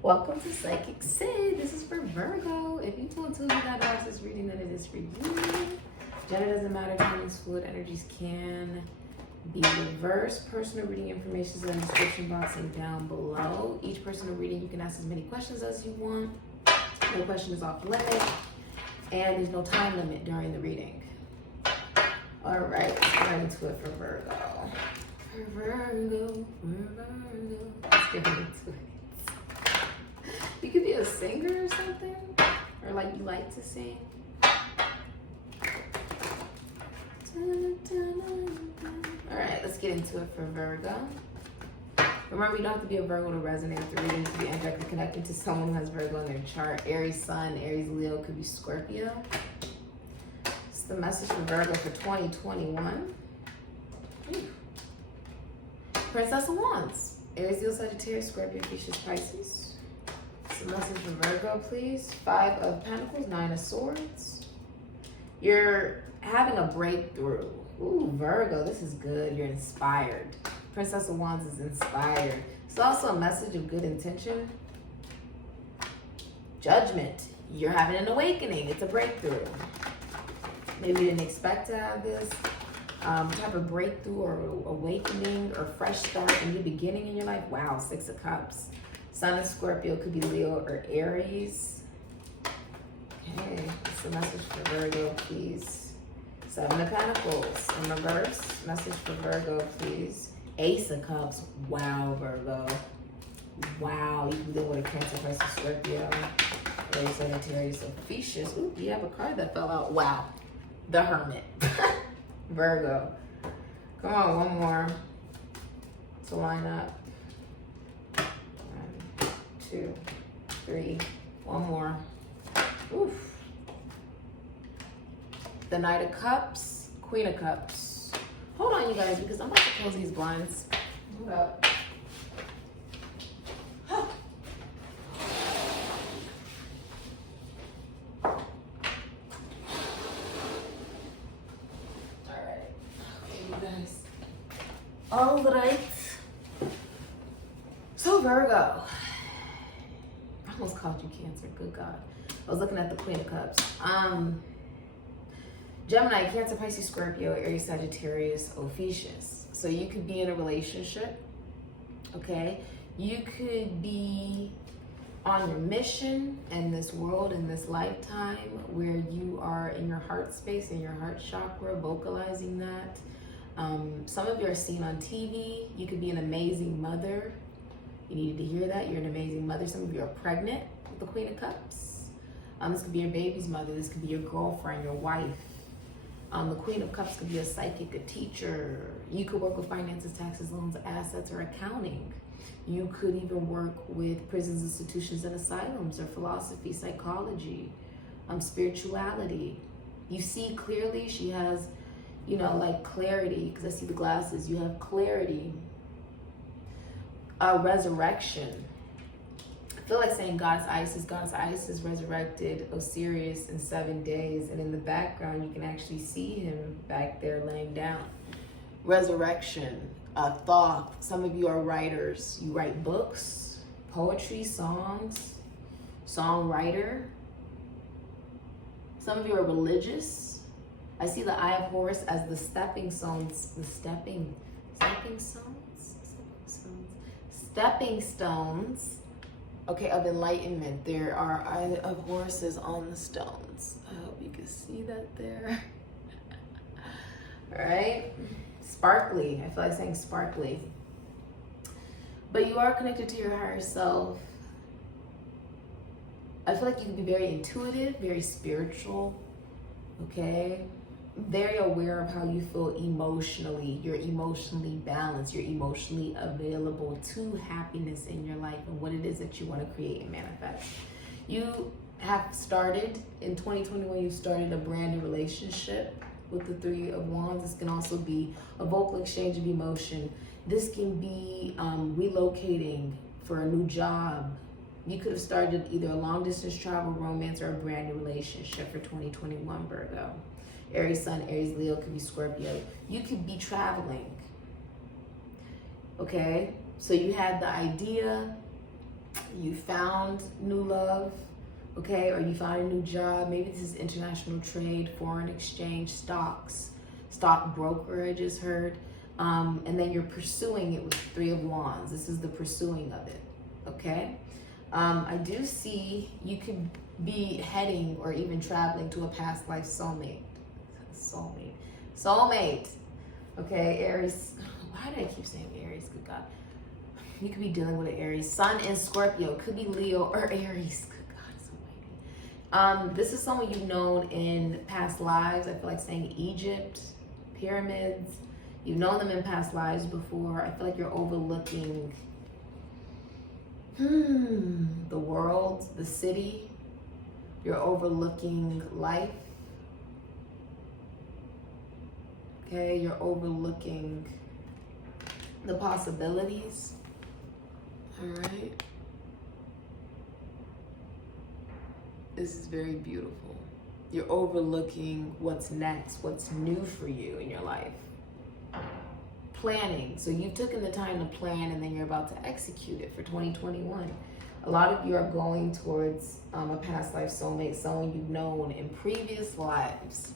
Welcome to Sikiksyd. This is for Virgo. If you told you that I was just reading, then it is for you. Gender doesn't matter. Time is fluid. Energies can be reversed. Personal reading information is in the description box and down below. Each personal reading, you can ask as many questions as you want. No question is off limit. And there's no time limit during the reading. All right, let's get right into it for Virgo. For Virgo. Let's get into it. You could be a singer or something, or like you like to sing. All right, let's get into it for Virgo. Remember, you don't have to be a Virgo to resonate with the reading. To be indirectly connected to someone who has Virgo in their chart. Aries Sun, Aries Leo, could be Scorpio. It's the message for Virgo for 2021. Princess of Wands, Aries Leo, Sagittarius, Scorpio, Pisces, Pisces. The message for Virgo, please. 5 of Pentacles, 9 of Swords. You're having a breakthrough. Ooh, Virgo, this is good. You're inspired. Princess of Wands is inspired. It's also a message of good intention. Judgment. You're having an awakening. It's a breakthrough. Maybe you didn't expect to have this type of breakthrough or awakening or fresh start, a new beginning in your life. Wow, 6 of Cups. Sun of Scorpio, could be Leo or Aries. Okay, what's the message for Virgo, please? 7 of Pentacles in reverse. Message for Virgo, please. Ace of Cups. Wow, Virgo. Wow, you can deal with a Cancer, Pisces, Scorpio. Aries, Sagittarius, Ophiuchus. Ooh, you have a card that fell out. Wow, the Hermit. Virgo. Come on, one more to line up. 2, 3, one more. Oof. The Knight of Cups, Queen of Cups. Hold on, you guys, because I'm about to close these blinds. Hold up. All right. So Virgo. I almost called you Cancer. Good God. I was looking at the Queen of Cups. Gemini, Cancer, Pisces, Scorpio, Aries, Sagittarius, Ophiuchus. So you could be in a relationship. Okay. You could be on your mission in this world, in this lifetime, where you are in your heart space, in your heart chakra, vocalizing that. Some of you are seen on TV. You could be an amazing mother. You needed to hear that. You're an amazing mother. Some of you are pregnant with the Queen of Cups. This could be your baby's mother. This could be your girlfriend, your wife. The Queen of Cups could be a psychic, a teacher. You could work with finances, taxes, loans, assets, or accounting. You could even work with prisons, institutions, and asylums, or philosophy, psychology, spirituality. You see clearly. She has, you know, like clarity, because I see the glasses. You have clarity. Resurrection. I feel like saying Goddess Isis resurrected Osiris in 7 days, and in the background you can actually see him back there laying down. Resurrection, thought. Some of you are writers. You write books, poetry, songs, songwriter. Some of you are religious. I see the Eye of Horus as the stepping stones, okay, of enlightenment. There are Eye of Horses on the stones. I hope you can see that there. All right, sparkly. I feel like saying sparkly. But you are connected to your higher self. I feel like you can be very intuitive, very spiritual, okay? Very aware of how you feel emotionally. You're emotionally balanced. You're emotionally available to happiness in your life and what it is that you want to create and manifest. You have started, in 2021, you started a brand new relationship with the 3 of Wands. This can also be a vocal exchange of emotion. This can be relocating for a new job. You could have started either a long distance travel, romance, or a brand new relationship for 2021, Virgo. Aries Sun, Aries Leo, could be Scorpio. You could be traveling. Okay? So you had the idea, You found new love, okay? Or you found a new job. Maybe this is international trade, foreign exchange, stocks, stock broker, I just heard. And then you're pursuing it with 3 of Wands. This is the pursuing of it, okay? I do see you could be heading or even traveling to a past life soulmate. Soulmate. Okay, Aries. Why do I keep saying Aries? Good God. You could be dealing with an Aries. Sun in Scorpio. Could be Leo or Aries. Good God, so mighty. This is someone you've known in past lives. I feel like saying Egypt, pyramids. You've known them in past lives before. I feel like you're overlooking the world, the city. You're overlooking life. Okay, you're overlooking the possibilities. All right. This is very beautiful. You're overlooking what's next, what's new for you in your life. Planning. So you've taken the time to plan and then you're about to execute it for 2021. A lot of you are going towards a past life soulmate, someone you've known in previous lives.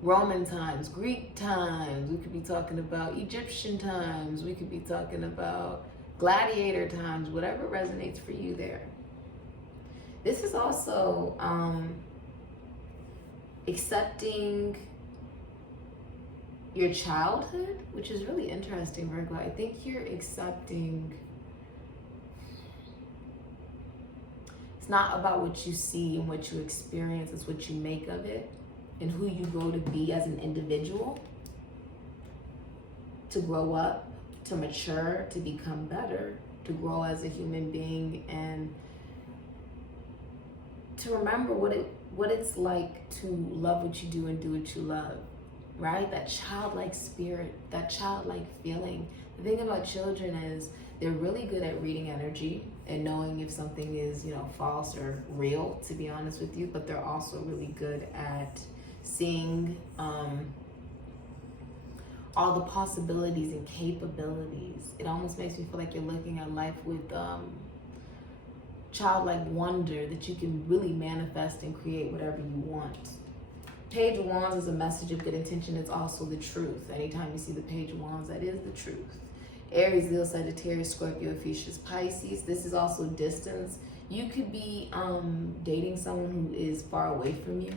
Roman times, Greek times, we could be talking about Egyptian times, we could be talking about gladiator times, whatever resonates for you there. This is also accepting your childhood, which is really interesting, Virgo. I think you're accepting. It's not about what you see and what you experience, it's what you make of it and who you grow to be as an individual, to grow up, to mature, to become better, to grow as a human being, and to remember what it's like to love what you do and do what you love. Right? That childlike spirit, that childlike feeling. The thing about children is they're really good at reading energy and knowing if something is, false or real, to be honest with you, but they're also really good at seeing all the possibilities and capabilities. It almost makes me feel like you're looking at life with childlike wonder that you can really manifest and create whatever you want. Page of Wands is a message of good intention. It's also the truth. Anytime you see the Page of Wands, that is the truth. Aries, Leo, Sagittarius, Scorpio, Ophiuchus, Pisces. This is also distance. You could be dating someone who is far away from you.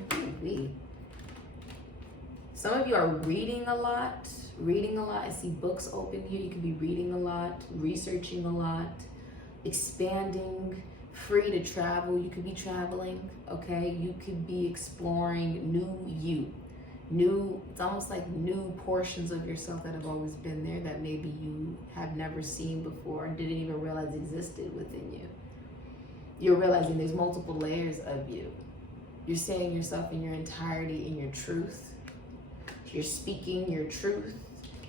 Some of you are reading a lot. I see books open here. You could be reading a lot, researching a lot, expanding. Free to travel. You could be traveling, okay? You could be exploring it's almost like new portions of yourself that have always been there that maybe you have never seen before and didn't even realize existed within you. You're realizing there's multiple layers of you. You're seeing yourself in your entirety, in your truth. You're speaking your truth.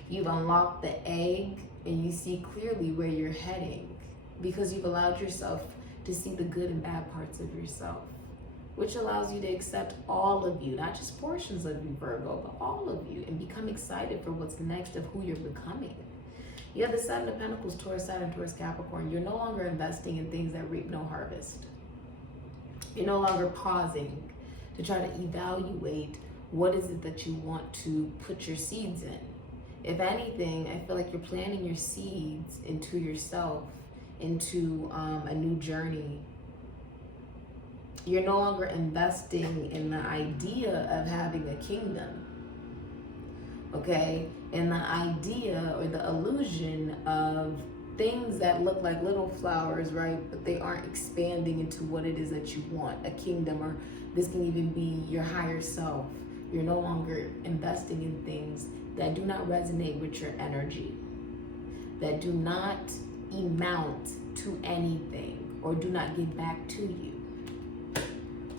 You've unlocked the egg and you see clearly where you're heading because you've allowed yourself to see the good and bad parts of yourself, which allows you to accept all of you, not just portions of you, Virgo, but all of you, and become excited for what's next of who you're becoming. You have the Seven of Pentacles, Taurus, Saturn, Taurus, Capricorn. You're no longer investing in things that reap no harvest. You're no longer pausing to try to evaluate what is it that you want to put your seeds in. If anything, I feel like you're planting your seeds into yourself, into a new journey. You're no longer investing in the idea of having a kingdom, okay? In the idea or the illusion of things that look like little flowers, right? But they aren't expanding into what it is that you want, a kingdom, or this can even be your higher self. You're no longer investing in things that do not resonate with your energy, that do not amount to anything or do not give back to you.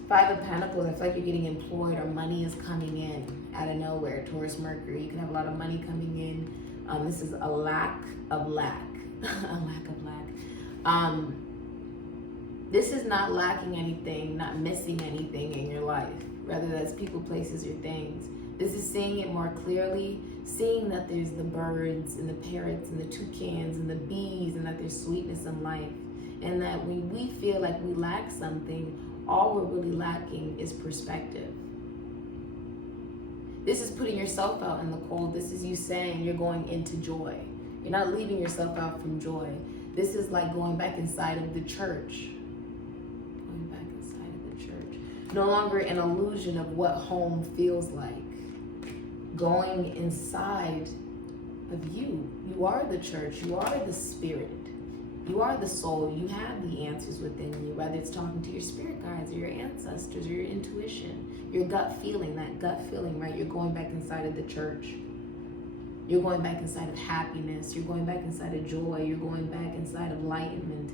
Five of Pentacles, I feel like you're getting employed or money is coming in out of nowhere. Taurus, Mercury, you can have a lot of money coming in. This is a lack of lack. A lack of lack. This is not lacking anything, not missing anything in your life. Rather, that's people, places, or things. This is seeing it more clearly, seeing that there's the birds and the parrots and the toucans and the bees and that there's sweetness in life. And that when we feel like we lack something, all we're really lacking is perspective. This is putting yourself out in the cold. This is you saying you're going into joy. You're not leaving yourself out from joy. This is like going back inside of the church. Going back inside of the church. No longer an illusion of what home feels like. Going inside of you. You are the church. You are the spirit. You are the soul. You have the answers within you, whether it's talking to your spirit guides or your ancestors or your intuition, your gut feeling, that gut feeling, right? You're going back inside of the church. You're going back inside of happiness. You're going back inside of joy. You're going back inside of enlightenment.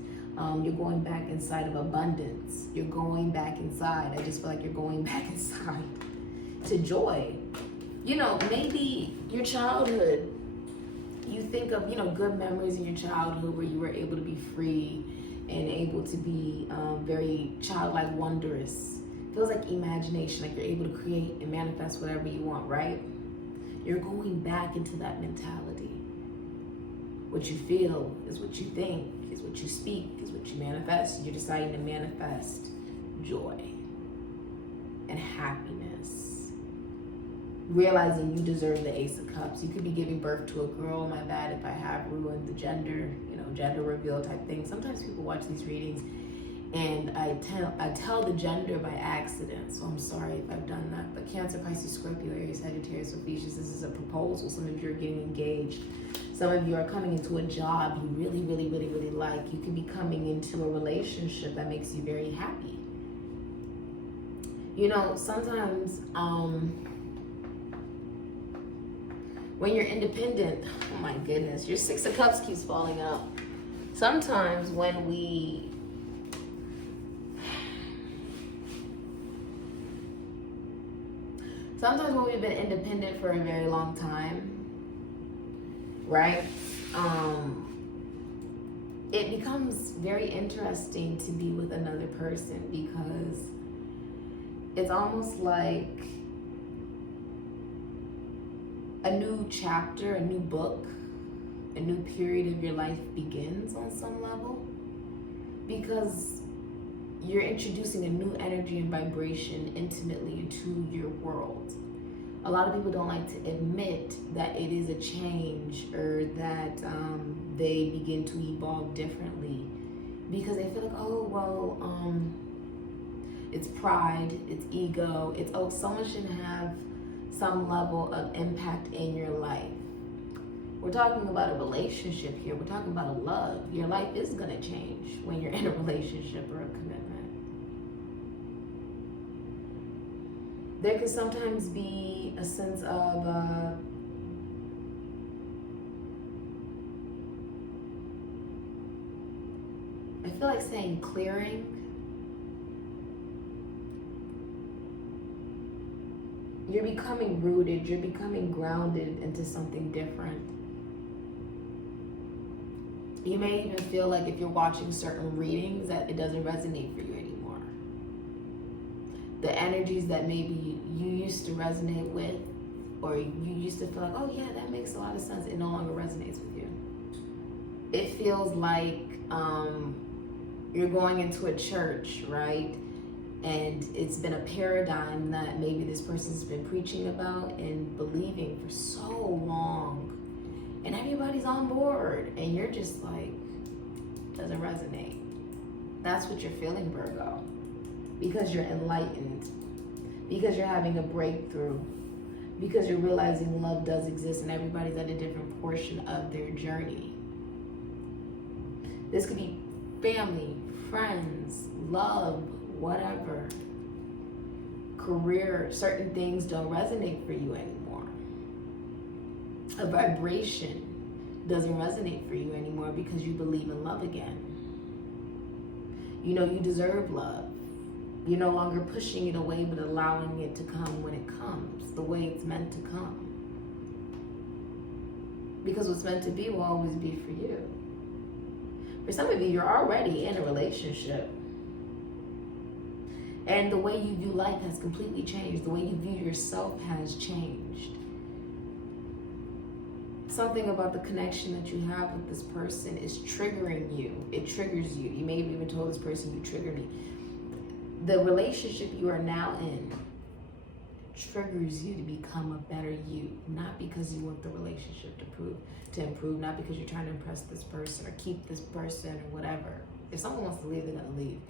You're going back inside of abundance. You're going back inside. I just feel like you're going back inside to joy. You know, maybe your childhood, you think of, you know, good memories in your childhood where you were able to be free and able to be very childlike, wondrous. Feels like imagination, like you're able to create and manifest whatever you want, right? You're going back into that mentality. What you feel is what you think, is what you speak, is what you manifest. You're deciding to manifest joy and happiness. Realizing you deserve the Ace of Cups. You could be giving birth to a girl. My bad if I have ruined the gender, you know, gender reveal type thing. Sometimes people watch these readings and I tell the gender by accident, so I'm sorry if I've done that. But Cancer, Pisces, Scorpio, Aries, Sagittarius, Ophiuchus, this is a proposal. Some of you are getting engaged. Some of you are coming into a job you really, really, really, really like. You could be coming into a relationship that makes you very happy. You know, sometimes, when you're independent, oh my goodness, your Six of Cups keeps falling out. Sometimes when we've been independent for a very long time, right? It becomes very interesting to be with another person because it's almost like a new chapter, a new book, a new period of your life begins on some level, because you're introducing a new energy and vibration intimately into your world. A lot of people don't like to admit that it is a change or that they begin to evolve differently because they feel like, oh, well, it's pride, it's ego, it's, oh, someone should have some level of impact in your life. We're talking about a relationship here. We're talking about a love. Your life is going to change when you're in a relationship or a commitment. There can sometimes be a sense of I feel like saying clearing. You're becoming rooted, you're becoming grounded into something different. You may even feel like if you're watching certain readings that it doesn't resonate for you anymore. The energies that maybe you used to resonate with, or you used to feel like, oh yeah, that makes a lot of sense, it no longer resonates with you. It feels like you're going into a church, right? And it's been a paradigm that maybe this person's been preaching about and believing for so long. And everybody's on board. And you're just like, doesn't resonate. That's what you're feeling, Virgo. Because you're enlightened. Because you're having a breakthrough. Because you're realizing love does exist and everybody's at a different portion of their journey. This could be family, friends, love, whatever. Career, certain things don't resonate for you anymore. A vibration doesn't resonate for you anymore because you believe in love again. You know you deserve love. You're no longer pushing it away but allowing it to come when it comes, the way it's meant to come. Because what's meant to be will always be for you. For some of you, you're already in a relationship. And the way you view life has completely changed. The way you view yourself has changed. something about the connection that you have with this person is triggering you. It triggers you. You may have even told this person, you trigger me. The relationship you are now in triggers you to become a better you, not because you want the relationship to improve, not because you're trying to impress this person or keep this person or whatever. If someone wants to leave, they're gonna leave.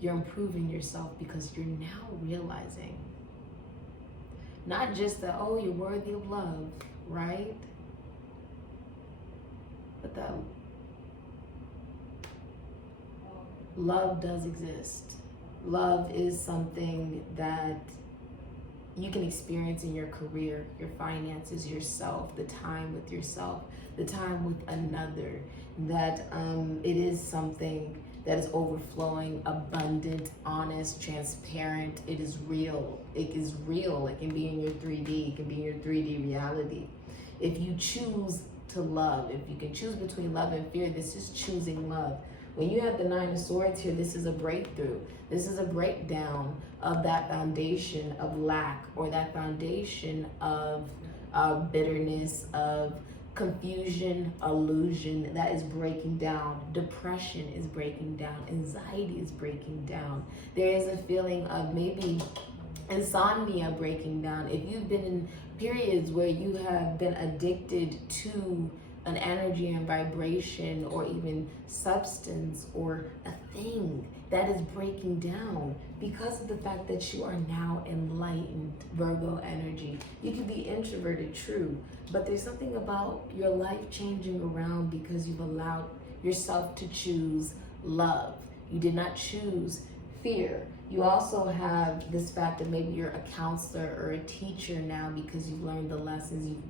You're improving yourself because you're now realizing not just that, oh, you're worthy of love, right? But that love does exist. Love is something that you can experience in your career, your finances, yourself, the time with yourself, the time with another. That it is something that is overflowing, abundant, honest, transparent. It is real. It is real. It can be in your 3D. It can be in your 3D reality. If you choose to love, if you can choose between love and fear, this is choosing love. When you have the Nine of Swords here, this is a breakthrough. This is a breakdown of that foundation of lack, or that foundation of bitterness, of confusion, illusion that is breaking down. Depression is breaking down. Anxiety is breaking down. There is a feeling of maybe insomnia breaking down. If you've been in periods where you have been addicted to an energy and vibration, or even substance, or a thing that is breaking down because of the fact that you are now enlightened, Virgo energy. You can be introverted, true, but there's something about your life changing around because you've allowed yourself to choose love. You did not choose fear. You also have this fact that maybe you're a counselor or a teacher now because you've learned the lessons.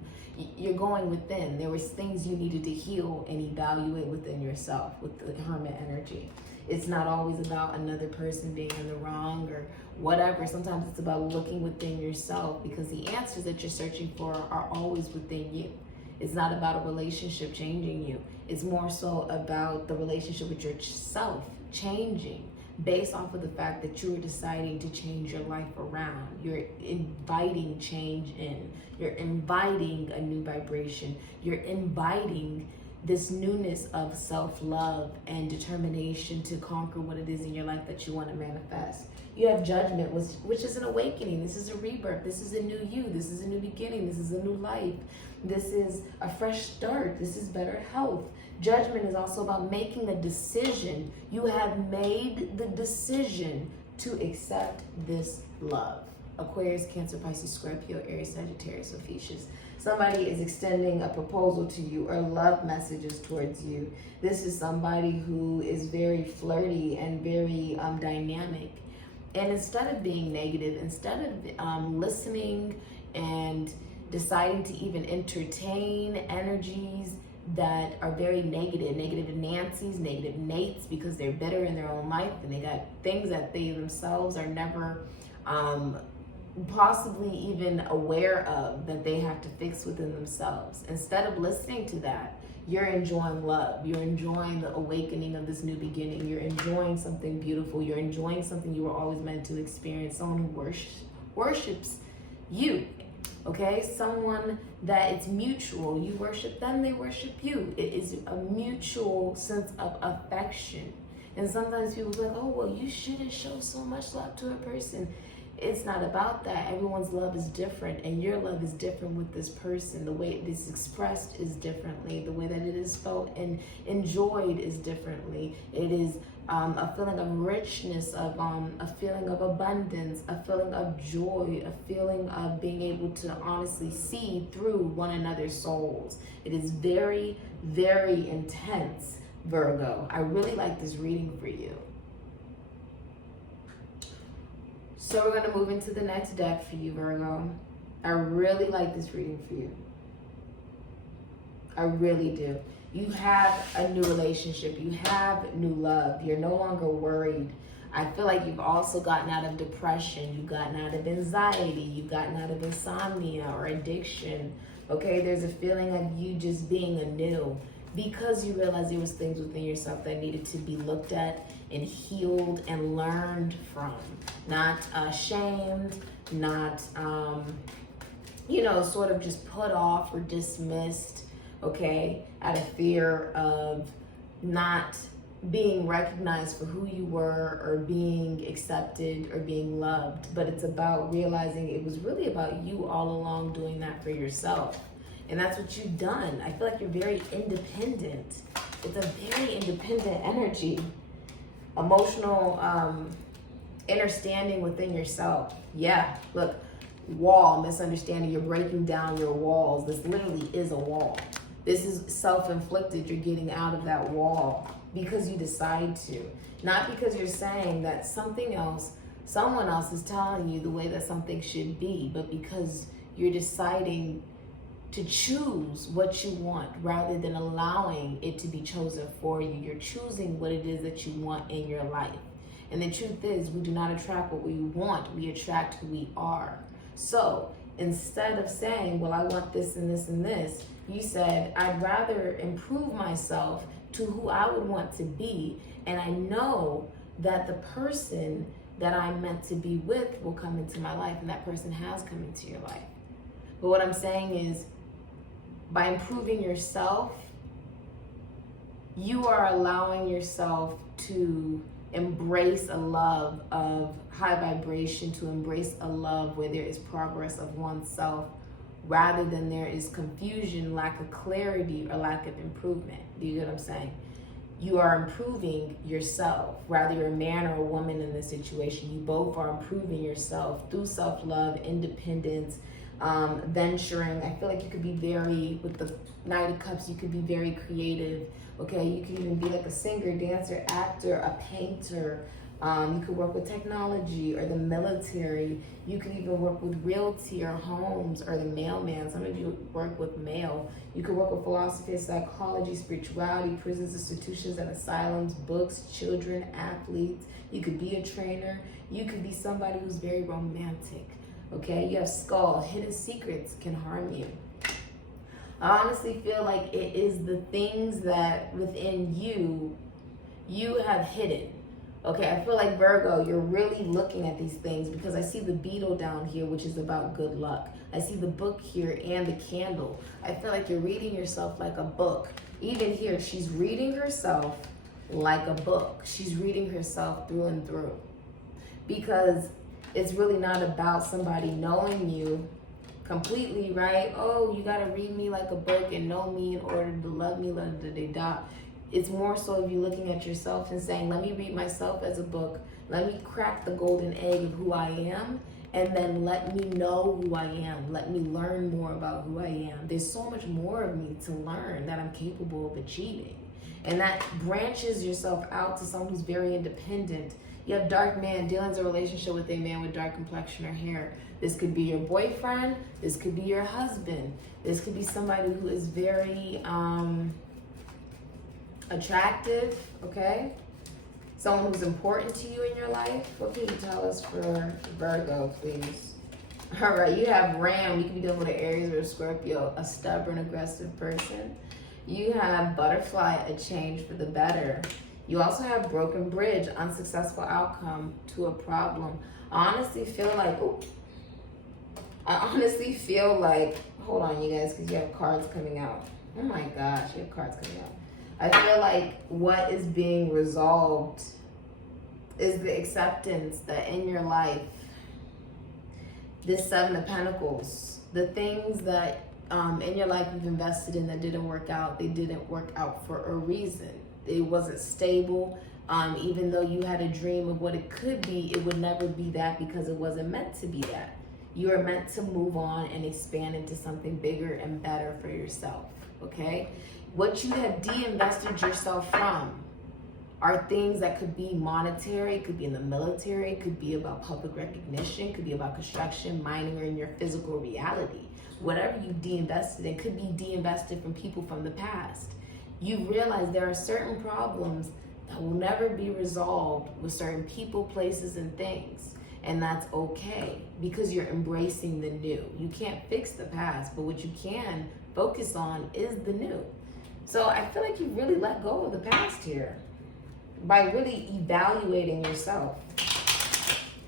You're going within. There was things you needed to heal and evaluate within yourself with the Hermit energy. It's not always about another person being in the wrong or whatever. Sometimes it's about looking within yourself, because the answers that you're searching for are always within you. It's not about a relationship changing you. It's more so about the relationship with yourself changing, based off of the fact that you are deciding to change your life around. You're inviting change in. You're inviting a new vibration. You're inviting this newness of self-love and determination to conquer what it is in your life that you want to manifest. You have Judgment, which is an awakening. This is a rebirth. This is a new you. This is a new beginning. This is a new life. This is a fresh start. This is better health. Judgment is also about making a decision. You have made the decision to accept this love. Aquarius, Cancer, Pisces, Scorpio, Aries, Sagittarius, Ophiuchus. Somebody is extending a proposal to you or love messages towards you. This is somebody who is very flirty and very dynamic. And instead of being negative, instead of listening and deciding to even entertain energies that are very negative Nancy's, negative Nates, because they're bitter in their own life and they got things that they themselves are never possibly even aware of, that they have to fix within themselves. Instead of listening to that, you're enjoying love. You're enjoying the awakening of this new beginning. You're enjoying something beautiful. You're enjoying something you were always meant to experience. Someone who worships you. Okay, someone that it's mutual. You worship them, they worship you. It is a mutual sense of affection. And sometimes people are like, oh, well, you shouldn't show so much love to a person. It's not about that. Everyone's love is different, and your love is different with this person. The way it is expressed is differently. The way that it is felt and enjoyed is differently. It is a feeling of richness, of a feeling of abundance, a feeling of joy, a feeling of being able to honestly see through one another's souls. It is very, very intense, Virgo. I really like this reading for you. So we're going to move into the next deck for you, Virgo. I really like this reading for you. I really do. You have a new relationship. You have new love. You're no longer worried. I feel like you've also gotten out of depression. You've gotten out of anxiety. You've gotten out of insomnia or addiction. Okay, there's a feeling of you just being anew, because you realize there was things within yourself that needed to be looked at and healed and learned from. Not shamed, not, sort of just put off or dismissed. okay? Out of fear of not being recognized for who you were, or being accepted, or being loved. But it's about realizing it was really about you all along, doing that for yourself. And that's what you've done. I feel like you're very independent. It's a very independent energy. Emotional understanding within yourself. Yeah, look, wall, misunderstanding. You're breaking down your walls. This literally is a wall. This is self-inflicted. You're getting out of that wall because you decide to. Not because you're saying that something else, someone else is telling you the way that something should be, but because you're deciding to choose what you want rather than allowing it to be chosen for you. You're choosing what it is that you want in your life. And the truth is, we do not attract what we want, we attract who we are. So instead of saying, well, I want this and this and this, you said, I'd rather improve myself to who I would want to be. And I know that the person that I'm meant to be with will come into my life, and that person has come into your life. But what I'm saying is, by improving yourself, you are allowing yourself to embrace a love of high vibration, to embrace a love where there is progress of oneself, rather than there is confusion, lack of clarity, or lack of improvement. Do you get what I'm saying? You are improving yourself, whether you're a man or a woman in this situation. You both are improving yourself through self-love, independence, venturing. I feel like you could be very, with the Knight of Cups, you could be very creative. Okay, you could even be like a singer, dancer, actor, a painter. You could work with technology or the military. You could even work with realty or homes or the mailman. Some of you work with mail. You could work with philosophy, psychology, spirituality, prisons, institutions, and asylums, books, children, athletes. You could be a trainer. You could be somebody who's very romantic. Okay, you have skull. Hidden secrets can harm you. I honestly feel like it is the things that within you have hidden. Okay, I feel like Virgo, you're really looking at these things, because I see the beetle down here, which is about good luck. I see the book here and the candle. I feel like you're reading yourself like a book. Even here, she's reading herself like a book. She's reading herself through and through. Because it's really not about somebody knowing you completely, right? Oh, you gotta read me like a book and know me in order to love me, da-da-da-da. It's more so of you looking at yourself and saying, let me read myself as a book. Let me crack the golden egg of who I am, and then let me know who I am. Let me learn more about who I am. There's so much more of me to learn that I'm capable of achieving. And that branches yourself out to someone who's very independent. You have dark man, dealing with a relationship with a man with dark complexion or hair. This could be your boyfriend. This could be your husband. This could be somebody who is very attractive, okay? Someone who's important to you in your life. What can you tell us for Virgo, please? All right, you have Ram. You could be dealing with an Aries or a Scorpio, a stubborn, aggressive person. You have Butterfly, a change for the better. You also have Broken Bridge, unsuccessful outcome to a problem. I honestly feel like, hold on you guys, because you have cards coming out. Oh my gosh, you have cards coming out. I feel like what is being resolved is the acceptance that in your life, this Seven of Pentacles, the things that in your life you've invested in that didn't work out, they didn't work out for a reason. It wasn't stable. Even though you had a dream of what it could be, it would never be that, because it wasn't meant to be that. You are meant to move on and expand into something bigger and better for yourself, okay? What you have de-invested yourself from are things that could be monetary, could be in the military, could be about public recognition, could be about construction, mining, or in your physical reality. Whatever you de-invested in could be de-invested from people from the past. You realize there are certain problems that will never be resolved with certain people, places, and things. And that's okay, because you're embracing the new. You can't fix the past, but what you can focus on is the new. So I feel like you really let go of the past here by really evaluating yourself,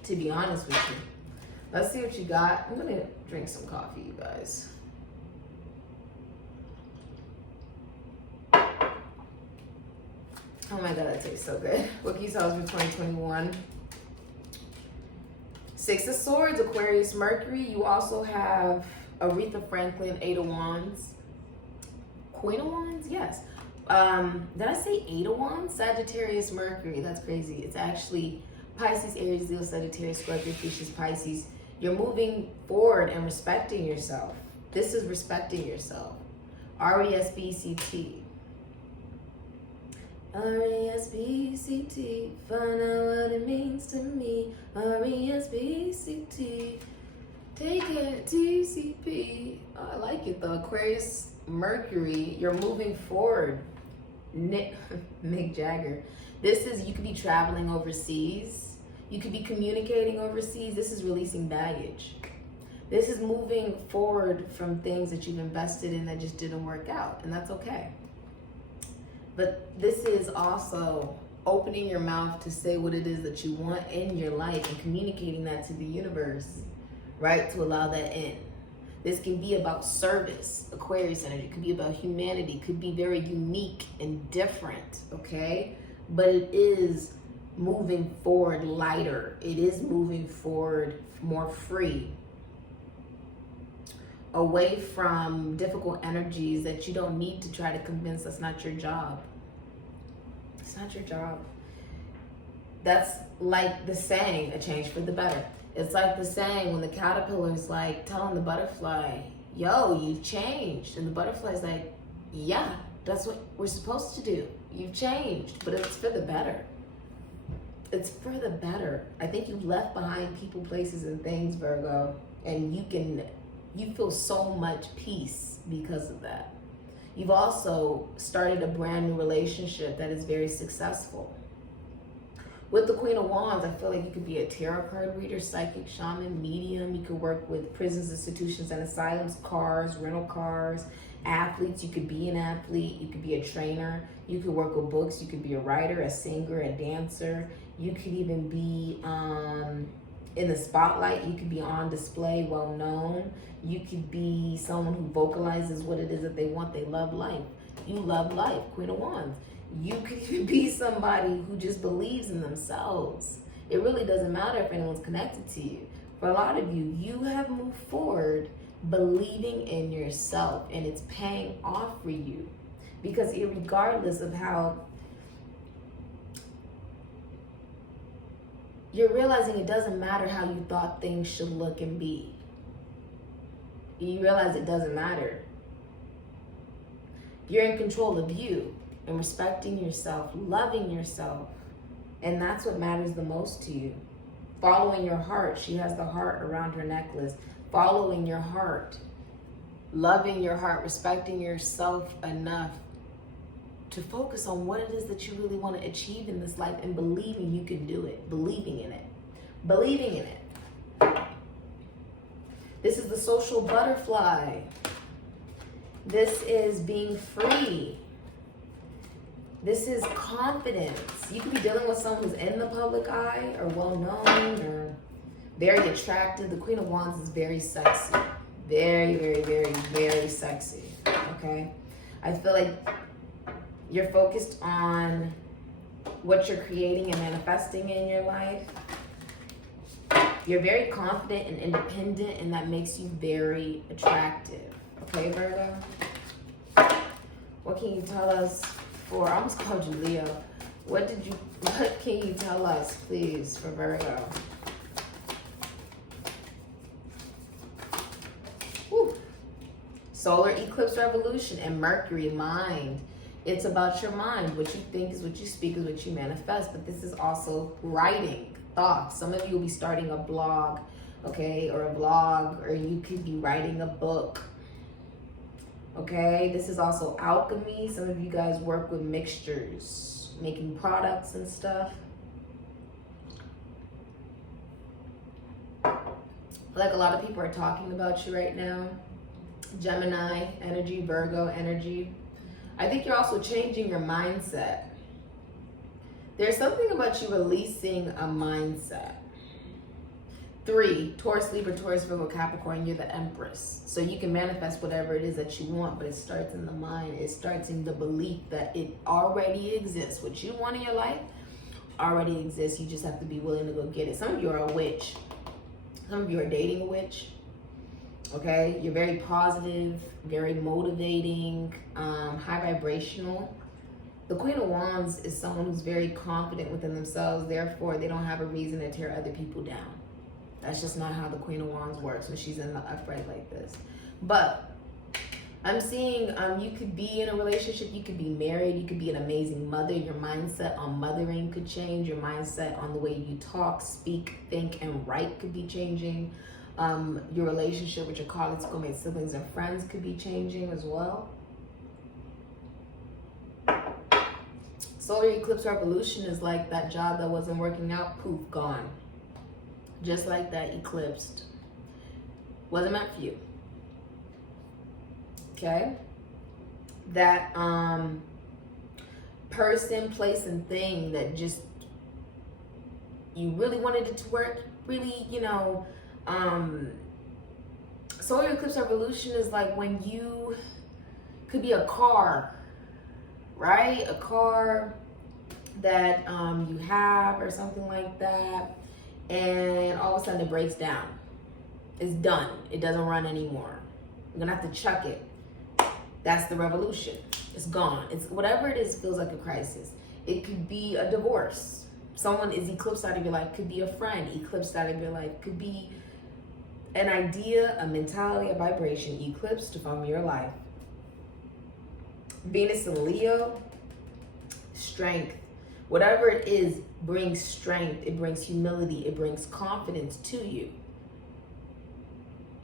to be honest with you. Let's see what you got. I'm gonna drink some coffee, you guys. Oh my God, that tastes so good. What can you tell us for 2021? Six of Swords, Aquarius, Mercury. You also have Aretha Franklin, Eight of Wands. Queen of Wands? Yes. Did I say Eight of Wands? Sagittarius, Mercury. That's crazy. It's actually Pisces, Aries, Leo, Sagittarius, Scorpio, Fishes, Pisces. You're moving forward and respecting yourself. This is respecting yourself. R-E-S-P-C-T. R-E-S-P-C-T. Find out what it means to me. R-E-S-P-C-T. Take it, T-C-P. Oh, I like it though. Aquarius, Mercury. You're moving forward. Mick Jagger. This is, you could be traveling overseas. You could be communicating overseas. This is releasing baggage. This is moving forward from things that you've invested in that just didn't work out, and that's okay. But this is also opening your mouth to say what it is that you want in your life and communicating that to the universe, right? To allow that in. This can be about service, Aquarius energy. It could be about humanity. It could be very unique and different, okay? But it is moving forward lighter. It is moving forward more free. Away from difficult energies that you don't need to try to convince that's not your job. It's not your job. That's like the saying, a change for the better. It's like the saying when the caterpillar's like telling the butterfly, yo, you've changed. And the butterfly's like, yeah, that's what we're supposed to do. You've changed, but it's for the better. It's for the better. I think you've left behind people, places, and things, Virgo, and you feel so much peace because of that. You've also started a brand new relationship that is very successful. With the Queen of Wands, I feel like you could be a tarot card reader, psychic, shaman, medium. You could work with prisons, institutions, and asylums, cars, rental cars, athletes. You could be an athlete. You could be a trainer. You could work with books. You could be a writer, a singer, a dancer. You could even be in the spotlight. You could be on display, well known. You could be someone who vocalizes what it is that they want. They love life. You love life, Queen of Wands. You could even be somebody who just believes in themselves. It really doesn't matter if anyone's connected to you. For a lot of you, you have moved forward believing in yourself, and it's paying off for you. Because regardless of how you're realizing, it doesn't matter how you thought things should look and be. You realize it doesn't matter. You're in control of you and respecting yourself, loving yourself. And that's what matters the most to you. Following your heart. She has the heart around her necklace. Following your heart. Loving your heart, respecting yourself enough to focus on what it is that you really want to achieve in this life and believing you can do it. Believing in it. Believing in it. This is the social butterfly. This is being free. This is confidence. You could be dealing with someone who's in the public eye or well known or very attractive. The Queen of Wands is very sexy. Very, very, very, very sexy. Okay? I feel like you're focused on what you're creating and manifesting in your life. You're very confident and independent, and that makes you very attractive. Okay, Virgo? What can you tell us for, I almost called you Leo. What can you tell us, please, for Virgo? Woo. Solar eclipse revolution and Mercury, mind. It's about your mind. What you think is what you speak, is what you manifest. But this is also writing thoughts. Some of you will be starting a blog, okay, or a vlog, or you could be writing a book. Okay, this is also alchemy. Some of you guys work with mixtures, making products and stuff. Like a lot of people are talking about you right now. Gemini energy, Virgo energy. I think you're also changing your mindset. There's something about you releasing a mindset. 3, Taurus, Libra, Taurus, Virgo, Capricorn, you're the Empress. So you can manifest whatever it is that you want, but it starts in the mind. It starts in the belief that it already exists. What you want in your life already exists. You just have to be willing to go get it. Some of you are a witch. Some of you are dating a witch. Okay? You're very positive, very motivating, high vibrational. The Queen of Wands is someone who's very confident within themselves. Therefore, they don't have a reason to tear other people down. That's just not how the Queen of Wands works when she's in the upright like this. But I'm seeing you could be in a relationship, you could be married, you could be an amazing mother. Your mindset on mothering could change. Your mindset on the way you talk, speak, think, and write could be changing. Your relationship with your colleagues, schoolmates, siblings, and friends could be changing as well. Solar eclipse revolution is like that job that wasn't working out, poof, gone. Just like that, eclipsed. Wasn't meant for you. Okay? That person, place, and thing that just you really wanted it to work, really, you know, solar eclipse revolution is like when you could be a car, right? A car that you have or something like that, and all of a sudden it breaks down. It's done. It doesn't run anymore. You're gonna have to chuck it. That's the revolution. It's gone. It's whatever it is, feels like a crisis. It could be a divorce. Someone is eclipsed out of your life. Could be a friend eclipsed out of your life. Could be an idea, a mentality, a vibration eclipsed from your life. Venus and Leo, strength. Whatever it is brings strength. It brings humility. It brings confidence to you.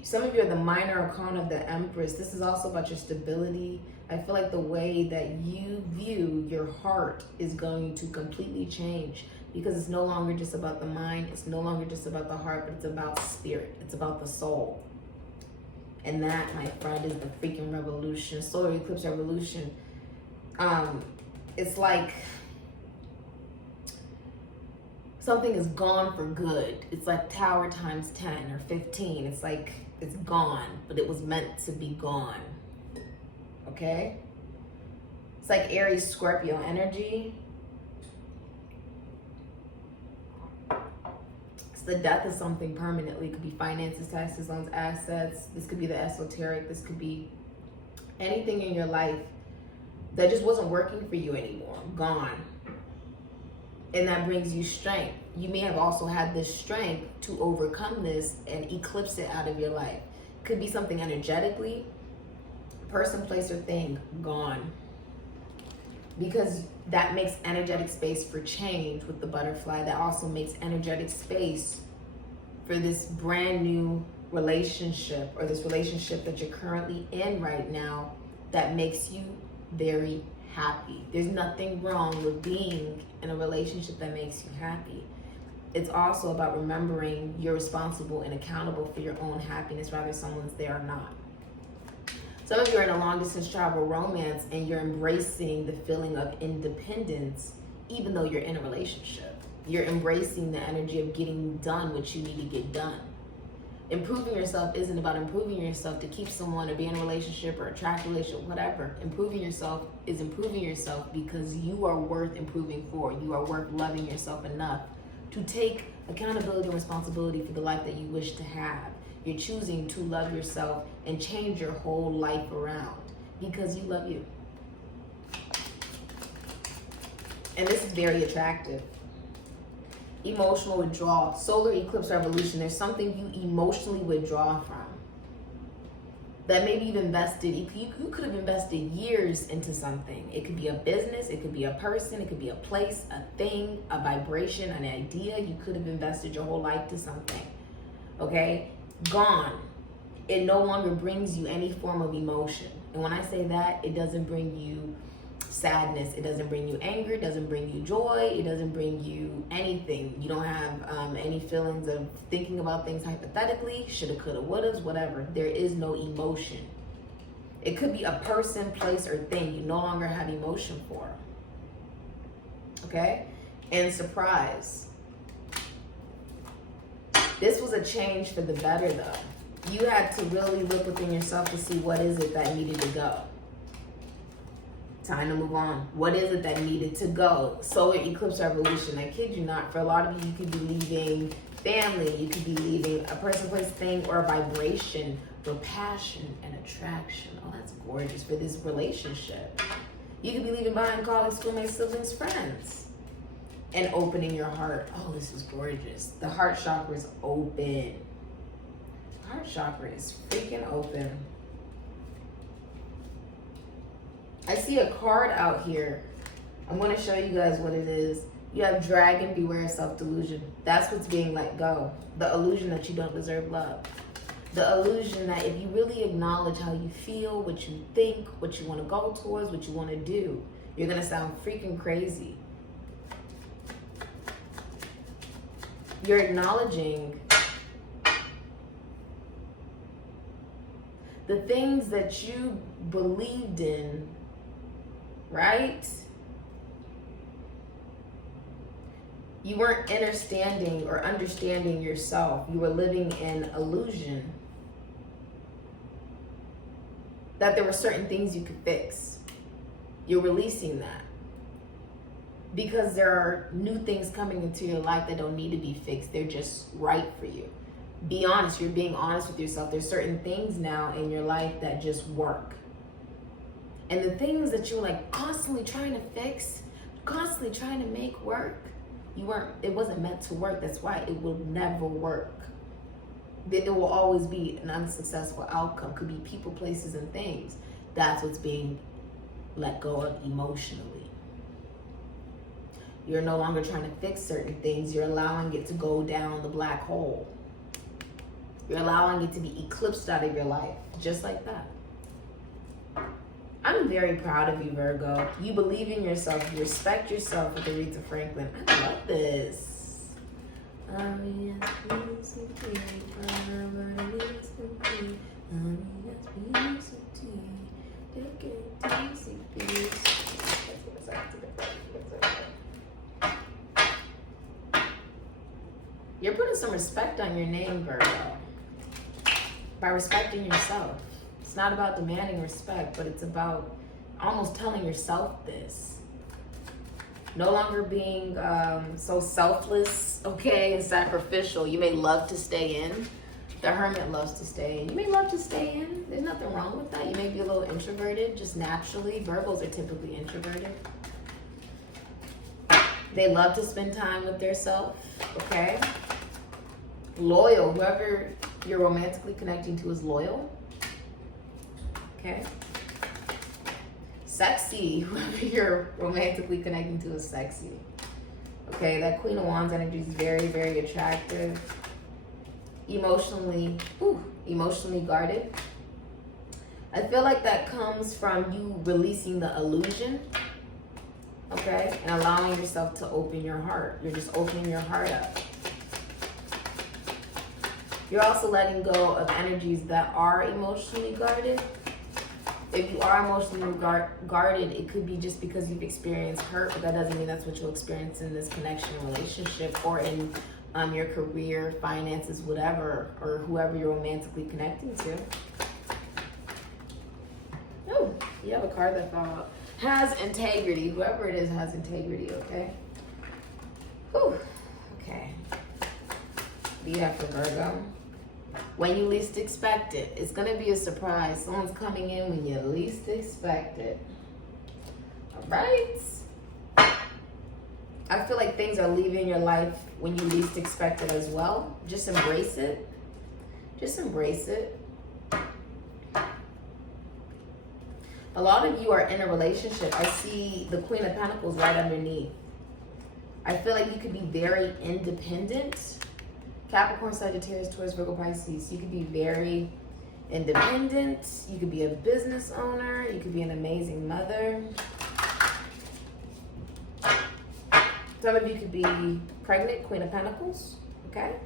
Some of you are the minor arcana of the Empress. This is also about your stability. I feel like the way that you view your heart is going to completely change, because it's no longer just about the mind. It's no longer just about the heart, but it's about spirit. It's about the soul. And that, my friend, is the freaking revolution. Solar eclipse revolution. It's like something is gone for good. It's like Tower times 10 or 15. It's like it's gone, but it was meant to be gone. Okay? It's like Aries, Scorpio energy. It's the death of something permanently. It could be finances, taxes, loans, assets. This could be the esoteric. This could be anything in your life that just wasn't working for you anymore. Gone. And that brings you strength. You may have also had this strength to overcome this and eclipse it out of your life. Could be something energetically, person, place, or thing, gone. Because that makes energetic space for change with the butterfly. That also makes energetic space for this brand new relationship, or this relationship that you're currently in right now, that makes you very happy. There's nothing wrong with being in a relationship that makes you happy. It's also about remembering you're responsible and accountable for your own happiness, rather someone's there or not. Some of you are in a long distance travel romance and you're embracing the feeling of independence, even though you're in a relationship. You're embracing the energy of getting done what you need to get done. Improving yourself isn't about improving yourself to keep someone or be in a relationship or attract a relationship, whatever. Improving yourself is improving yourself because you are worth improving for. You are worth loving yourself enough to take accountability and responsibility for the life that you wish to have. You're choosing to love yourself and change your whole life around because you love you. And this is very attractive. Emotional withdrawal. Solar eclipse revolution. There's something you emotionally withdraw from. That maybe you've invested, you could have invested years into something. It could be a business, it could be a person, it could be a place, a thing, a vibration, an idea. You could have invested your whole life to something. Okay? Gone. It no longer brings you any form of emotion. And when I say that, it doesn't bring you sadness, it doesn't bring you anger, it doesn't bring you joy, it doesn't bring you anything. You don't have any feelings of thinking about things hypothetically, shoulda, coulda, wouldas, whatever. There is no emotion. It could be a person, place, or thing you no longer have emotion for. Okay? And surprise. This was a change for the better, though. You had to really look within yourself to see what is it that needed to go. Time to move on. What is it that needed to go? Solar eclipse revolution. I kid you not. For a lot of you, you could be leaving family. You could be leaving a person, place, thing, or a vibration for passion and attraction. Oh, that's gorgeous for this relationship. You could be leaving behind colleagues, schoolmates, siblings, friends, and opening your heart. Oh, this is gorgeous. The heart chakra is open. Heart chakra is freaking open. I see a card out here. I'm going to show you guys what it is. You have dragon, beware of self-delusion. That's what's being let go. The illusion that you don't deserve love. The illusion that if you really acknowledge how you feel, what you think, what you want to go towards, what you want to do, you're going to sound freaking crazy. You're acknowledging the things that you believed in, right? You weren't understanding or understanding yourself. You were living in illusion that there were certain things you could fix. You're releasing that because there are new things coming into your life that don't need to be fixed. They're just right for you. Be honest. You're being honest with yourself. There's certain things now in your life that just work. And the things that you were like constantly trying to fix, constantly trying to make work, it wasn't meant to work. That's why it will never work. It will always be an unsuccessful outcome. Could be people, places, and things. That's what's being let go of emotionally. You're no longer trying to fix certain things. You're allowing it to go down the black hole. You're allowing it to be eclipsed out of your life, just like that. I'm very proud of you, Virgo. You believe in yourself. You respect yourself with Aretha Franklin. I love this. You're putting some respect on your name, Virgo, by respecting yourself. It's not about demanding respect, but it's about almost telling yourself this. No longer being so selfless, okay, and sacrificial. You may love to stay in. The Hermit loves to stay in. You may love to stay in. There's nothing wrong with that. You may be a little introverted, just naturally. Virgos are typically introverted. They love to spend time with their self, okay? Loyal. Whoever you're romantically connecting to is loyal. Okay. Sexy. Whoever you're romantically connecting to is sexy. Okay, that Queen of Wands energy is very, very attractive. Emotionally guarded. I feel like that comes from you releasing the illusion, okay, and allowing yourself to open your heart. You're just opening your heart up. You're also letting go of energies that are emotionally guarded. If you are emotionally guarded, it could be just because you've experienced hurt, but that doesn't mean that's what you'll experience in this connection, relationship, or in your career, finances, whatever, or whoever you're romantically connecting to. Oh, you have a card that fell out. Has integrity. Whoever it is has integrity, okay? Whew. Okay. What do you have for Virgo? When you least expect it. It's going to be a surprise. Someone's coming in when you least expect it. All right. I feel like things are leaving your life when you least expect it as well. Just embrace it. Just embrace it. A lot of you are in a relationship. I see the Queen of Pentacles right underneath. I feel like you could be very independent. Capricorn, Sagittarius, Taurus, Virgo, Pisces. You could be very independent. You could be a business owner. You could be an amazing mother. Some of you could be pregnant, Queen of Pentacles, okay?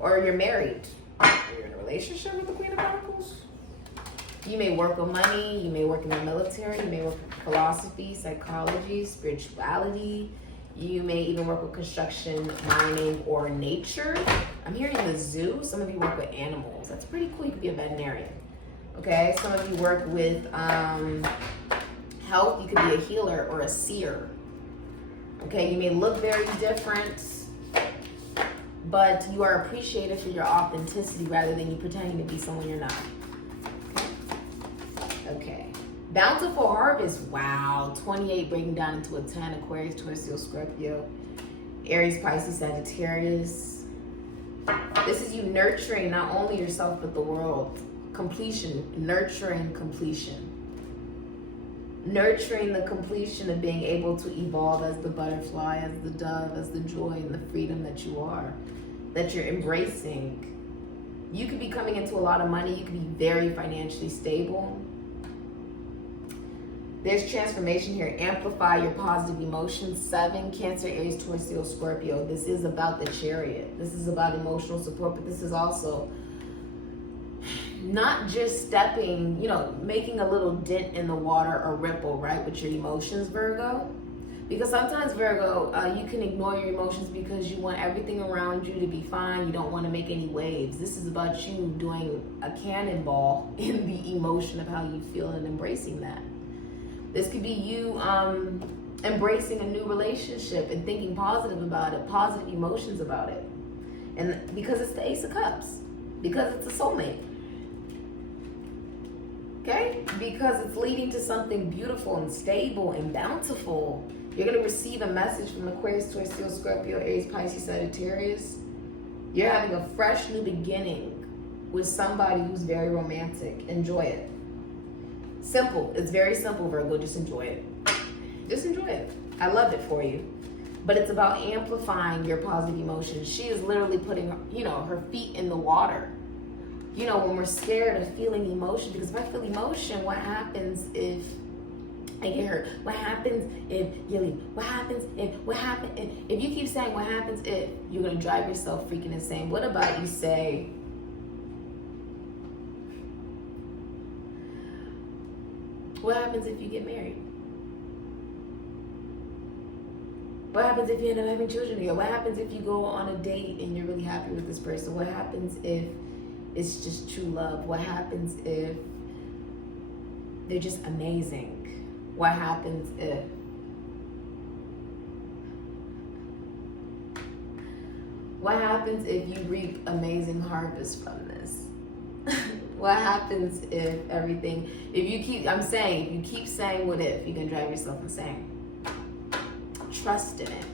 Or you're married. You're in a relationship with the Queen of Pentacles. You may work with money. You may work in the military. You may work with philosophy, psychology, spirituality. You may even work with construction, mining, or nature. I'm hearing the zoo. Some of you work with animals. That's pretty cool. You could be a veterinarian. Okay, some of you work with health. You could be a healer or a seer. Okay, you may look very different, but you are appreciated for your authenticity rather than you pretending to be someone you're not. Okay. Bountiful harvest. Wow. 28 breaking down into a 10. Aquarius, Taurus, Leo, Scorpio, Aries, Pisces, Sagittarius. This is you nurturing not only yourself but the world. Completion. Nurturing completion. Nurturing the completion of being able to evolve as the butterfly, as the dove, as the joy and the freedom that you are, that you're embracing. You could be coming into a lot of money. You could be very financially stable. There's transformation here. Amplify your positive emotions. 7, Cancer, Aries, Taurus, Leo, Scorpio. This is about the Chariot. This is about emotional support, but this is also not just stepping, making a little dent in the water or ripple, right, with your emotions, Virgo. Because sometimes, Virgo, you can ignore your emotions because you want everything around you to be fine. You don't want to make any waves. This is about you doing a cannonball in the emotion of how you feel and embracing that. This could be you embracing a new relationship and thinking positive about it, positive emotions about it. And because it's the Ace of Cups, because it's a soulmate. Okay? Because it's leading to something beautiful and stable and bountiful. You're going to receive a message from Aquarius, Taurus, Leo, Scorpio, Aries, Pisces, Sagittarius. You're having a fresh new beginning with somebody who's very romantic. Enjoy it. Simple. It's very simple, Virgo. Just enjoy it. Just enjoy it. I love it for you. But it's about amplifying your positive emotions. She is literally putting, her feet in the water. When we're scared of feeling emotion, because if I feel emotion, what happens if I get hurt? What happens if you leave? What happens if you keep saying what happens if, you're going to drive yourself freaking insane. What about you say, what happens if you get married? What happens if you end up having children together? What happens if you go on a date and you're really happy with this person? What happens if it's just true love? What happens if they're just amazing? What happens if you reap amazing harvest from this? What happens if you keep saying what if, you can drive yourself insane. Trust in it.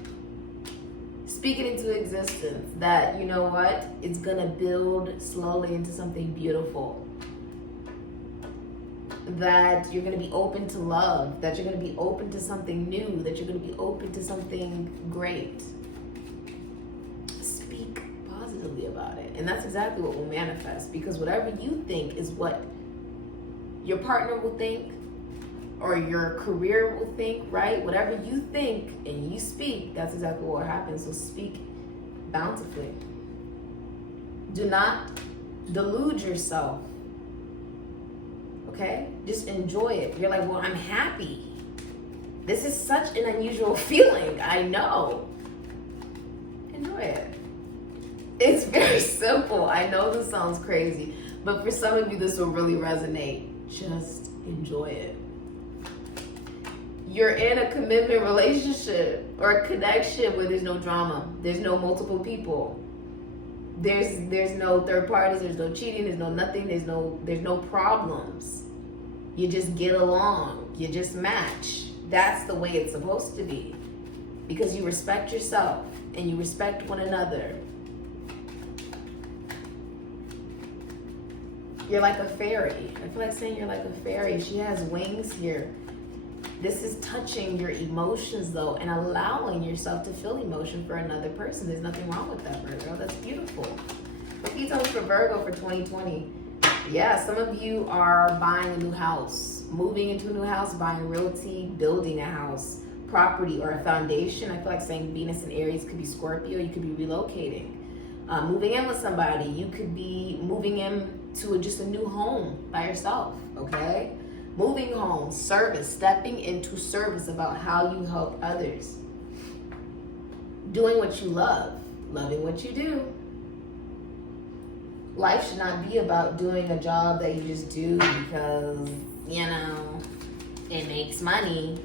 Speak it into existence that, it's gonna build slowly into something beautiful. That you're gonna be open to love, that you're gonna be open to something new, that you're gonna be open to something great. Speak positively about it. And that's exactly what will manifest, because whatever you think is what your partner will think, or your career will think, right? Whatever you think and you speak, that's exactly what will happen. So speak bountifully. Do not delude yourself. Okay? Just enjoy it. You're like, well, I'm happy. This is such an unusual feeling. I know. Enjoy it. It's very simple. I know this sounds crazy, but for some of you, this will really resonate. Just enjoy it. You're in a commitment relationship or a connection where there's no drama. There's no multiple people. There's no third parties. There's no cheating. There's no nothing. There's no problems. You just get along. You just match. That's the way it's supposed to be, because you respect yourself and you respect one another. You're like a fairy. I feel like saying you're like a fairy. She has wings here. This is touching your emotions, though, and allowing yourself to feel emotion for another person. There's nothing wrong with that, Virgo. That's beautiful. What can you tell me for Virgo for 2020? Yeah, some of you are buying a new house, moving into a new house, buying realty, building a house, property, or a foundation. I feel like saying Venus and Aries could be Scorpio. You could be relocating, moving in with somebody. You could be moving into just a new home by yourself, okay? Moving home, service, stepping into service about how you help others. Doing what you love, loving what you do. Life should not be about doing a job that you just do because, you know, it makes money.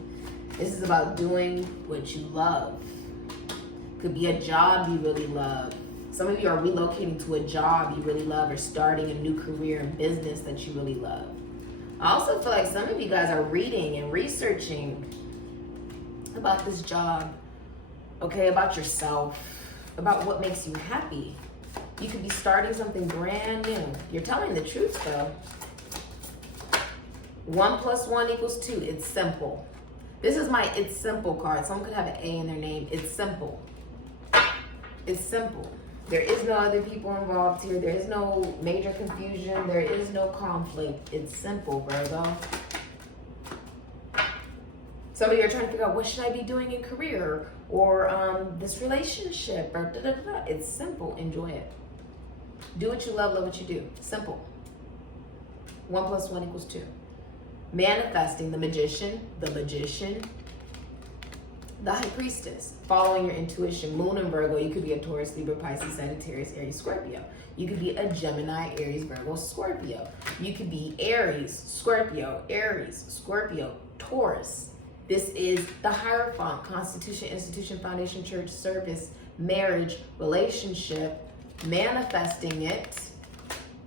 This is about doing what you love. Could be a job you really love. Some of you are relocating to a job you really love or starting a new career and business that you really love. I also feel like some of you guys are reading and researching about this job, okay, about yourself, about what makes you happy. You could be starting something brand new. You're telling the truth though. 1 + 1 = 2. It's simple. This is my it's simple card. Someone could have an A in their name. It's simple. It's simple. There is no other people involved here. There is no major confusion. There is no conflict. It's simple, Virgo. Some of you are trying to figure out what should I be doing in career or this relationship or da-da-da-da. It's simple. Enjoy it. Do what you love what you do. Simple. 1 + 1 = 2. Manifesting, the magician, the high priestess, following your intuition, moon and Virgo. You could be a Taurus, Libra, Pisces, Sagittarius, Aries, Scorpio. You could be a Gemini, Aries, Virgo, Scorpio. You could be Aries, Scorpio, Aries, Scorpio, Taurus. This is the Hierophant, Constitution, Institution, Foundation, Church, Service, Marriage, Relationship, manifesting it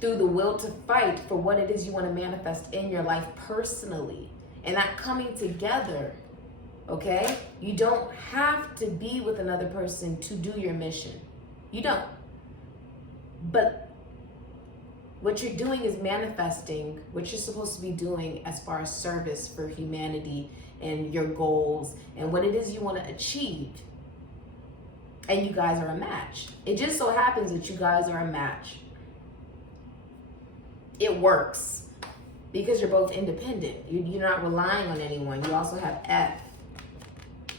through the will to fight for what it is you want to manifest in your life personally. And that coming together, okay? You don't have to be with another person to do your mission. You don't. But what you're doing is manifesting what you're supposed to be doing as far as service for humanity and your goals and what it is you want to achieve. And you guys are a match. It just so happens that you guys are a match. It works because you're both independent. You're not relying on anyone. You also have F.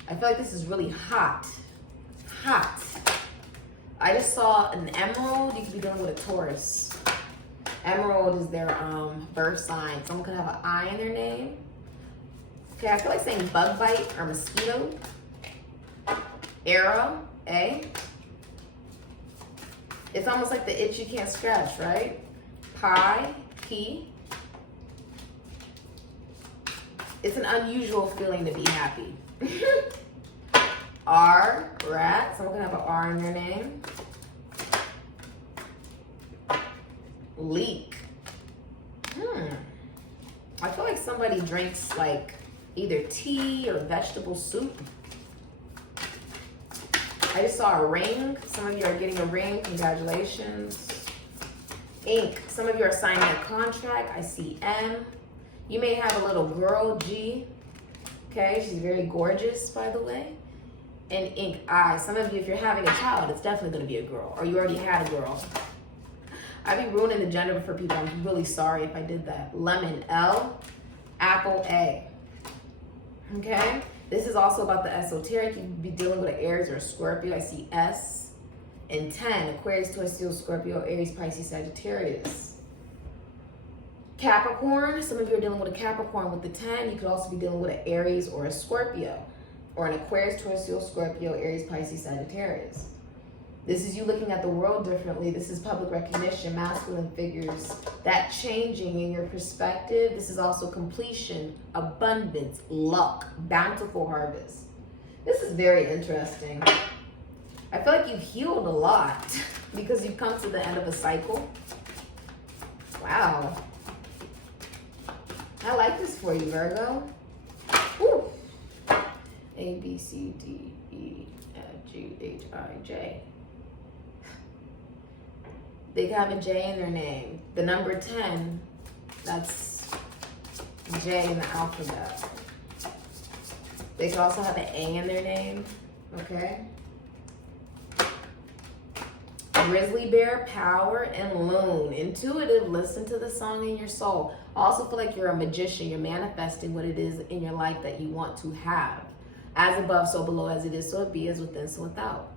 I feel like this is really hot. Hot. I just saw an emerald. You could be dealing with a Taurus. Emerald is their birth sign. Someone could have an I in their name. Okay, I feel like saying bug bite or mosquito. Arrow, A. It's almost like the itch you can't scratch, right? Pi, P. It's an unusual feeling to be happy. R, rat. Someone can have an R in their name. Leek. I feel like somebody drinks like either tea or vegetable soup. I just saw a ring. Some of you are getting a ring. Congratulations. Ink. Some of you are signing a contract. I see M. You may have a little girl, G. Okay, she's very gorgeous, by the way. And ink, I. Some of you, if you're having a child, it's definitely going to be a girl. Or you already had a girl. I'd be ruining the gender for people. I'm really sorry if I did that. Lemon, L. Apple, A. Okay? This is also about the esoteric. You could be dealing with an Aries or a Scorpio. I see S. And 10, Aquarius, Taurus, Leo, Scorpio, Aries, Pisces, Sagittarius. Capricorn, some of you are dealing with a Capricorn with the 10. You could also be dealing with an Aries or a Scorpio. Or an Aquarius, Taurus, Leo, Scorpio, Aries, Pisces, Sagittarius. This is you looking at the world differently. This is public recognition, masculine figures. That changing in your perspective. This is also completion, abundance, luck, bountiful harvest. This is very interesting. I feel like you've healed a lot because you've come to the end of a cycle. Wow. I like this for you, Virgo. Woo. A, B, C, D, E, F, G, H, I, J. They have a J in their name. The number 10, that's J in the alphabet. They could also have an A in their name, okay? Grizzly bear, power, and loon. Intuitive, listen to the song in your soul. I also feel like you're a magician. You're manifesting what it is in your life that you want to have. As above, so below, as it is, so it be, as within, so without.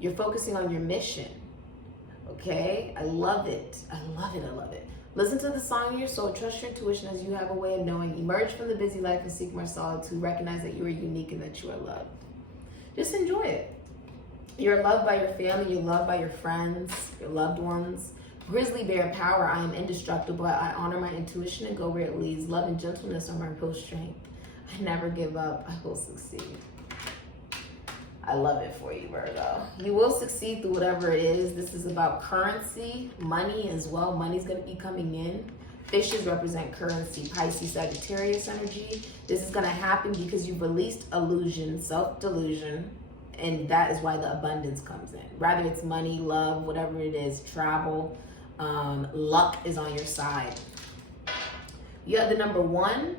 You're focusing on your mission. Okay? I love it. I love it. I love it. Listen to the song in your soul. Trust your intuition as you have a way of knowing. Emerge from the busy life and seek more solitude. Recognize that you are unique and that you are loved. Just enjoy it. You're loved by your family, you're loved by your friends, your loved ones. Grizzly bear power, I am indestructible. I honor my intuition and go where it leads. Love and gentleness are my real strength. I never give up, I will succeed. I love it for you, Virgo. You will succeed through whatever it is. This is about currency, money as well. Money's going to be coming in. Fishes represent currency, Pisces, Sagittarius energy. This is going to happen because you've released illusion, self-delusion, and that is why the abundance comes in. Rather it's money, love, whatever it is, travel, luck is on your side. You have the number 1,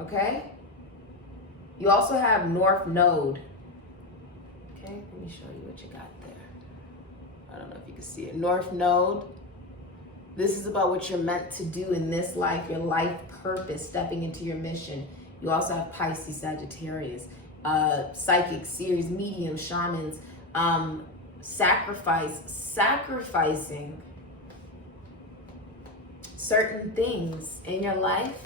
okay? You also have North Node. Okay, let me show you what you got there. I don't know if you can see it. North Node. This is about what you're meant to do in this life, your life purpose, stepping into your mission. You also have Pisces, Sagittarius, psychic, seers, mediums, shamans, sacrificing certain things in your life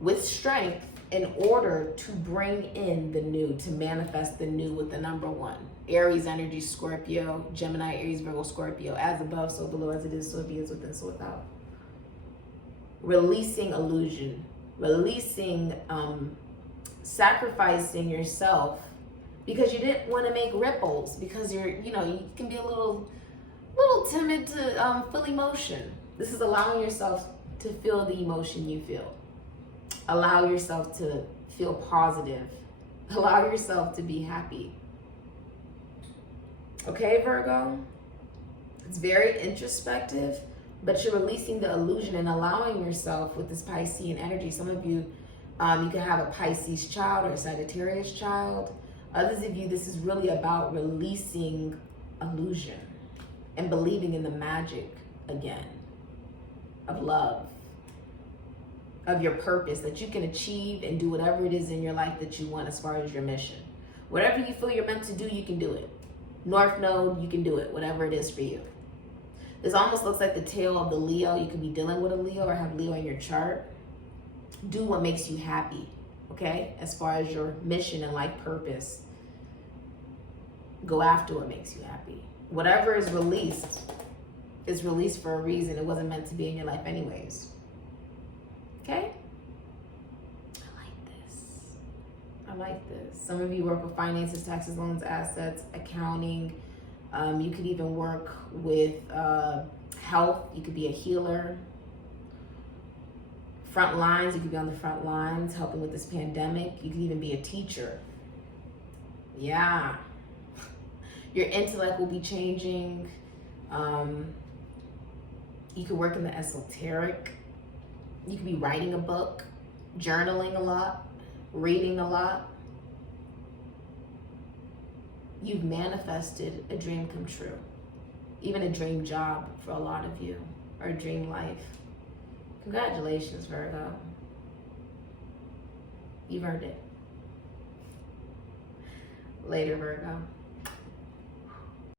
with strength in order to bring in the new, to manifest the new with the number 1. Aries energy, Scorpio, Gemini, Aries, Virgo, Scorpio. As above, so below, as it is, so it be, as within, so without. Releasing illusion, releasing, sacrificing yourself because you didn't want to make ripples, because you're, you know, you can be a little timid to feel emotion. This is allowing yourself to feel the emotion you feel. Allow yourself to feel positive. Allow yourself to be happy. Okay, Virgo? It's very introspective, but you're releasing the illusion and allowing yourself with this Piscean energy. Some of you, you can have a Pisces child or a Sagittarius child. Others of you, this is really about releasing illusion and believing in the magic again of love, of your purpose, that you can achieve and do whatever it is in your life that you want as far as your mission. Whatever you feel you're meant to do, you can do it. North Node, you can do it, whatever it is for you. This almost looks like the tail of the Leo. You could be dealing with a Leo or have Leo in your chart. Do what makes you happy, okay? As far as your mission and life purpose, go after what makes you happy. Whatever is released for a reason. It wasn't meant to be in your life anyways. Okay? I like this. Some of you work with finances, taxes, loans, assets, accounting. You could even work with health. You could be a healer. Front lines. You could be on the front lines helping with this pandemic. You could even be a teacher. Yeah. Your intellect will be changing. You could work in the esoteric. You could be writing a book, journaling a lot, reading a lot. You've manifested a dream come true. Even a dream job for a lot of you, or a dream life. Congratulations, Virgo. You've earned it. Later, Virgo.